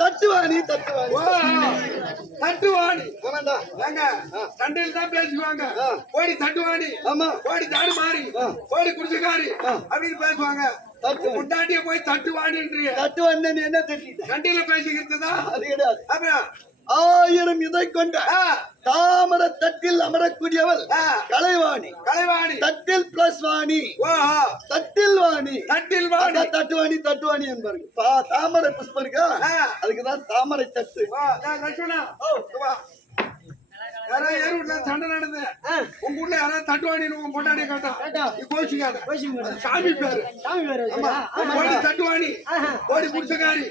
தட்டுவாணி தட்டுவாணி தட்டுவாணி சண்டையில் தான் பேசுவாங்க. கோடி தட்டுவாணி, கோடி தாடு மாறி, கோடி குடிசைக்காரி அப்படின்னு பேசுவாங்க. முட்டாட்டிய போய் தட்டுவாணின்றிய தட்டுவாணி என்ன தட்டிட்ட சண்டையில பேசிக்கிறதுதா அது கிடையாது. அப்புறம் 1000 இதை கொண்ட தாமர தட்டில் அமரக்கூடியவள் கலைவாணி. கலைவாணி தட்டில் பிளஸ் வாணி, தட்டில் வாணி, தட்டில் வாணி, தட்டுவாணி தட்டுவாணி என்பார்கள். தாமரை புஷ்பம் இருக்கா, அதுக்குதான் தாமரை தட்டு. லட்சுமணா யாராவது ஏறு வீட்டுல சண்டை நடந்து உங்க வீட்டுல யாராவது தட்டுவாணி உங்க பொண்டாடிய கேட்டா கோச்சிக்காத. சாமி பேரு கோடி தட்டுவாணி, கோடி குடிசைக்காரி,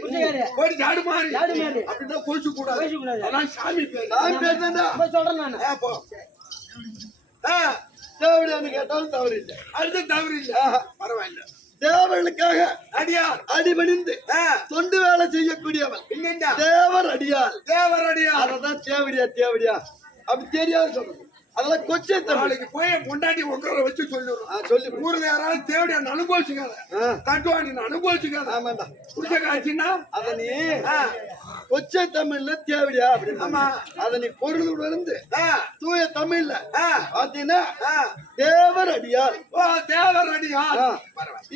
கோடி ஜாடு மாறி அப்படின்னா கோச்சு கூடாது. அதான் சாமி பேரு. சாமி பேர் தான் சொல்றேன் நான். தேவடியான்னு கேட்டாலும் தவறு இல்லை, அடுத்த தவறு இல்லை, பரவாயில்ல. தேவர்களுக்காக அடியார் அடிபணிந்து தொண்டு வேலை செய்யக்கூடியவள் தேவர் அடியார். தேவர் அடியார் அததான் தேவடியா தேவடியா அப்படி தெரியாது சொல்றது. அதெல்லாம் கொச்சை நாளைக்கு போய் பொண்டாட்டி உட்கார வச்சு சொல்லிடுறோம். சொல்லி ஊர்ல யாராவது தேவடியா அனுபவிச்சுக்காத, தட்டுவாணி அனுபவிச்சுக்காத. ஆமாண்டா குடிச்ச காய்ச்சின்னா அத நீ கொச்சை தமிழ்ல தேவடியா அப்படின்னு அத நீ பொருள் உணர்ந்து தூய தமிழ்ல பாத்தீங்கன்னா தேவர் அடியார். தேவர் அடியார்.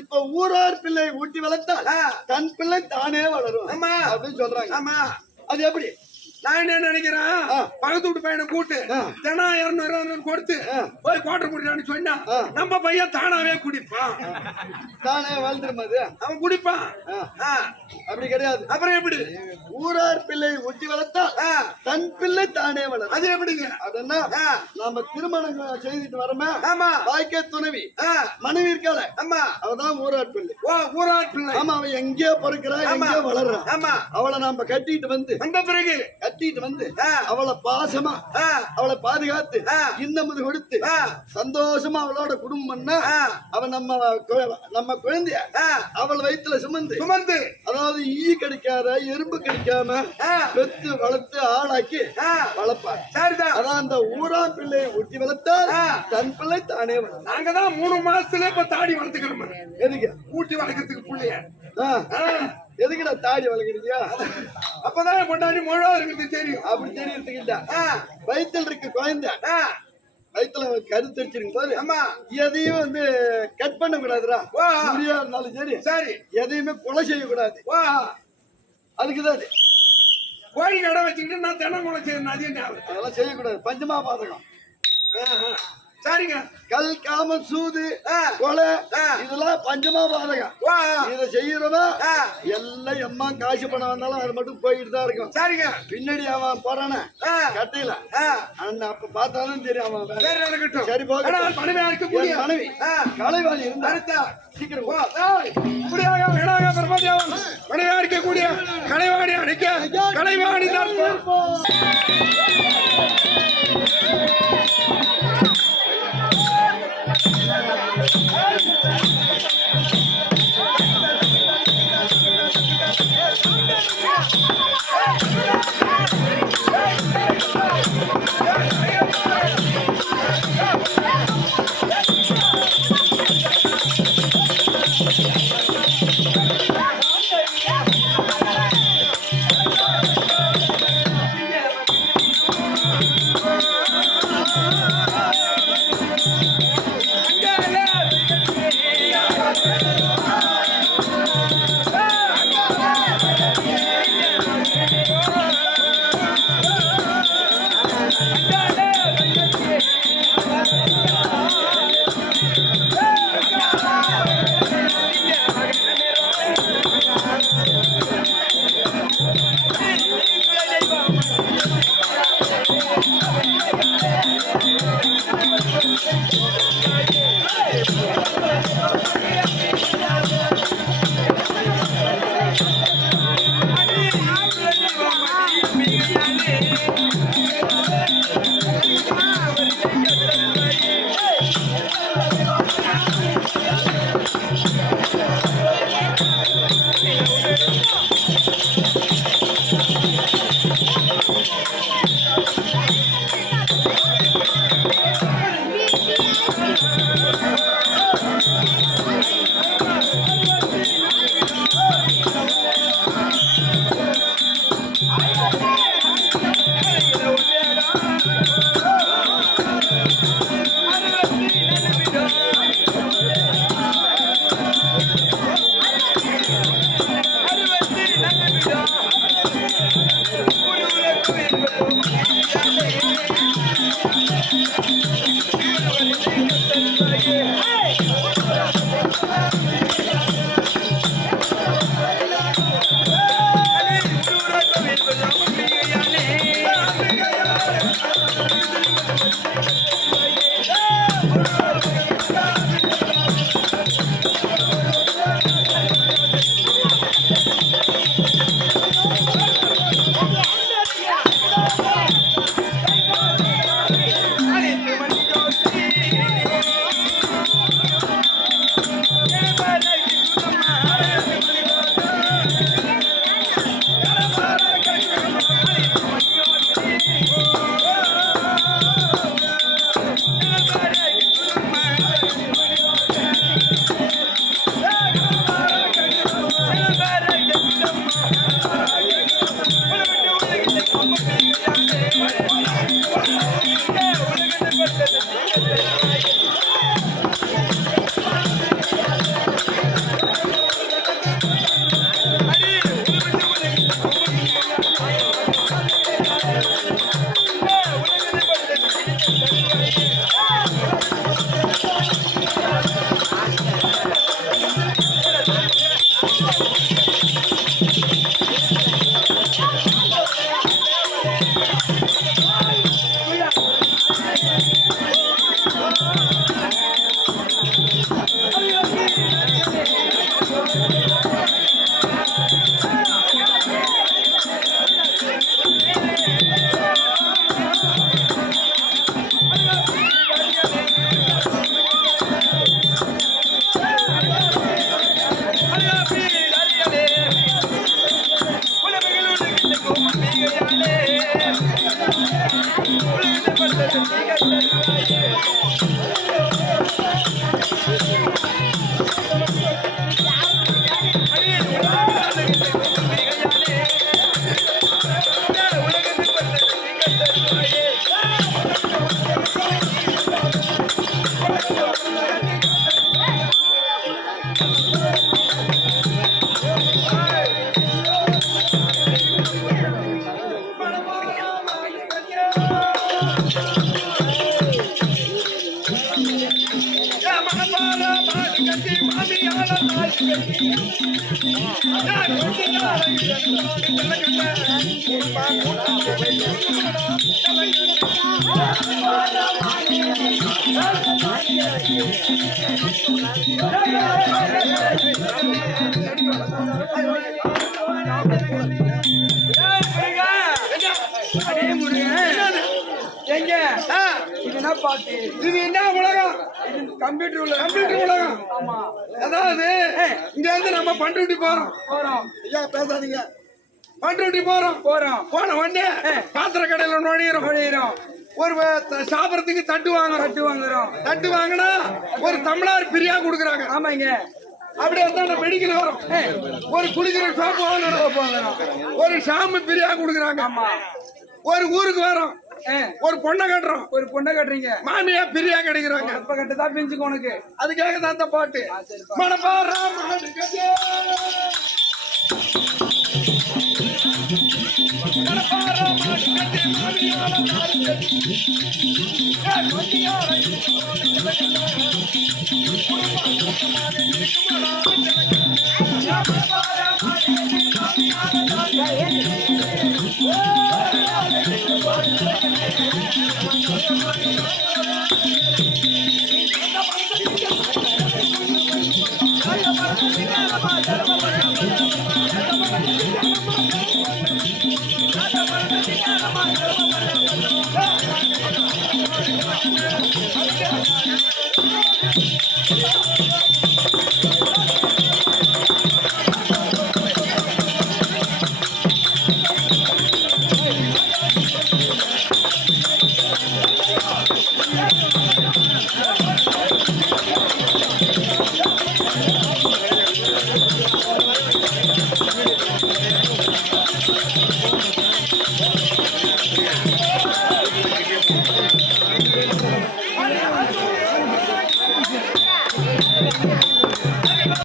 இப்ப ஊரார் பிள்ளை ஊட்டி வளர்த்தால் தன் பிள்ளை தானே வளரும் அப்படின்னு சொல்றாங்க. ஆமா, அது எப்படி? நான் என்ன நினைக்கிறேன், பக்கத்து வீட்டு பையனை கூட்டு தினம் 200 கொடுத்து போய் கோட்டை குடிச்சான்னு சொன்னா நம்ம பையன் தானாவே குடிப்பான். தானே வளர்ந்துரும், அது அவன் குடிப்பான். அப்படி கிடையாது. அப்புறம் எப்படி? ஊரார் பிள்ளை ஒட்டி வளர்த்தா தன் பிள்ளை தானே வளரும். அது எப்படிங்க? அதென்ன நாம திருமணம் செய்துட்டு வரமே, ஆமா, வாய்க்கே துணைவி மனைவி இருக்காள, ஆமா, அவதான் ஊரார் பிள்ளை. ஊரார் பிள்ளை. ஆமா, அவன் எங்கேயோ பிறக்கிறா, எங்கேயோ வளர்றான். ஆமா, அவளை நாம கட்டிட்டு வந்து அந்த பிறகு கட்டிட்டு வந்து அவளை பாசமா அவளை பாதுகாத்து இன்னமுது கொடுத்து சந்தோஷமா அவளோட குடும்பம் பண்ணா அவன் நம்ம குழந்தைய அவள் வயிற்றுல சுமந்து அதாவது ஈ கடிக்காத எறும்பு கடிக்காம பெத்து வளர்த்து ஆளாக்கி வளர்ப்பார். அதான் அந்த ஊரா பிள்ளையை ஒட்டி வளர்த்தால் தன் பிள்ளை தானே வளரும். நாங்க தான் 3 மாசத்துல இப்ப தாடி வளர்த்துக்கிறோம். எதுக்கு? ஊட்டி வளர்க்கறதுக்கு பிள்ளைய. எதுக்குடா தாடி வளர்க்குறீங்க? அப்பதான் பொண்டாடி முழா இருக்குது தெரியும். அப்படி தெரியறதுக்கிட்ட வயிற்றுல இருக்கு குழந்தை, வயிற்றுல கருத்து வச்சிருக்கும் போது எதையும் வந்து கட் பண்ண கூடாதுடா. முடியா இருந்தாலும் சரி சரி, எதையுமே கொலை செய்யக்கூடாது. அதுக்குதான் கோழி கடை வச்சுக்கிட்டு நான் தினம் கொலை செய்யணும். அதெல்லாம் செய்யக்கூடாது, பஞ்சமா பாதகம். சரிங்க. கல் காமம் சூது கொலை இதெல்லாம் பஞ்சமா பாதகம். இதை செய்யறதா எல்லாம் எம்மா காசு பணம் வந்தாலும் அது மட்டும் போயிட்டு தான் இருக்கும். சரிங்க. பின்னாடி அவன் போறானே கட்டையில அப்ப பார்த்தாலும் தெரியும் அவன். சரி போக மனைவி கலைவாணி இருந்தா சீக்கிரம் மனைவியா இருக்கக்கூடிய கலைவாணி அடிக்க கலைவாணி தான். எங்க இது என்ன பாட்டு? இது என்ன உலகம்? கம்ப்யூட்டர் உலகம். ஆமா, அதாவது இங்க இருந்து நம்ம பண்ருட்டி போறோம். ஐயா பேசாதீங்க. பண்ருட்டி போறோம். போன உடனே பாத்திர கடையில நுழையிறோம். ஒரு சாப்பிடறதுக்கு தட்டு வாங்குறோம். தட்டு வாங்கினா ஒரு தமிழர் பிரியா கொடுக்குறாங்க. ஆமாங்க. அப்படி வந்தா மெடிக்கல் வரும். ஒரு குளிக்கிற சோப்பு வாங்குறோம். ஒரு ஷாம்பு பிரியா கொடுக்குறாங்க. ஒரு ஊருக்கு வரோம். ஒரு பொண்ணை கட்டுறீங்க. மாமியா பிரியா கிடைக்கிறாங்க. அப்ப கட்டுதான் பிஞ்சுக்கு உனக்கு. அதுக்காக தான் அந்த பாட்டு. மணப்பாரா மாடு கட்டே, மணப்பாரா மாடு கட்டே, மாமியால மாடு கட்டே, கொட்டியாரை குடும்பம்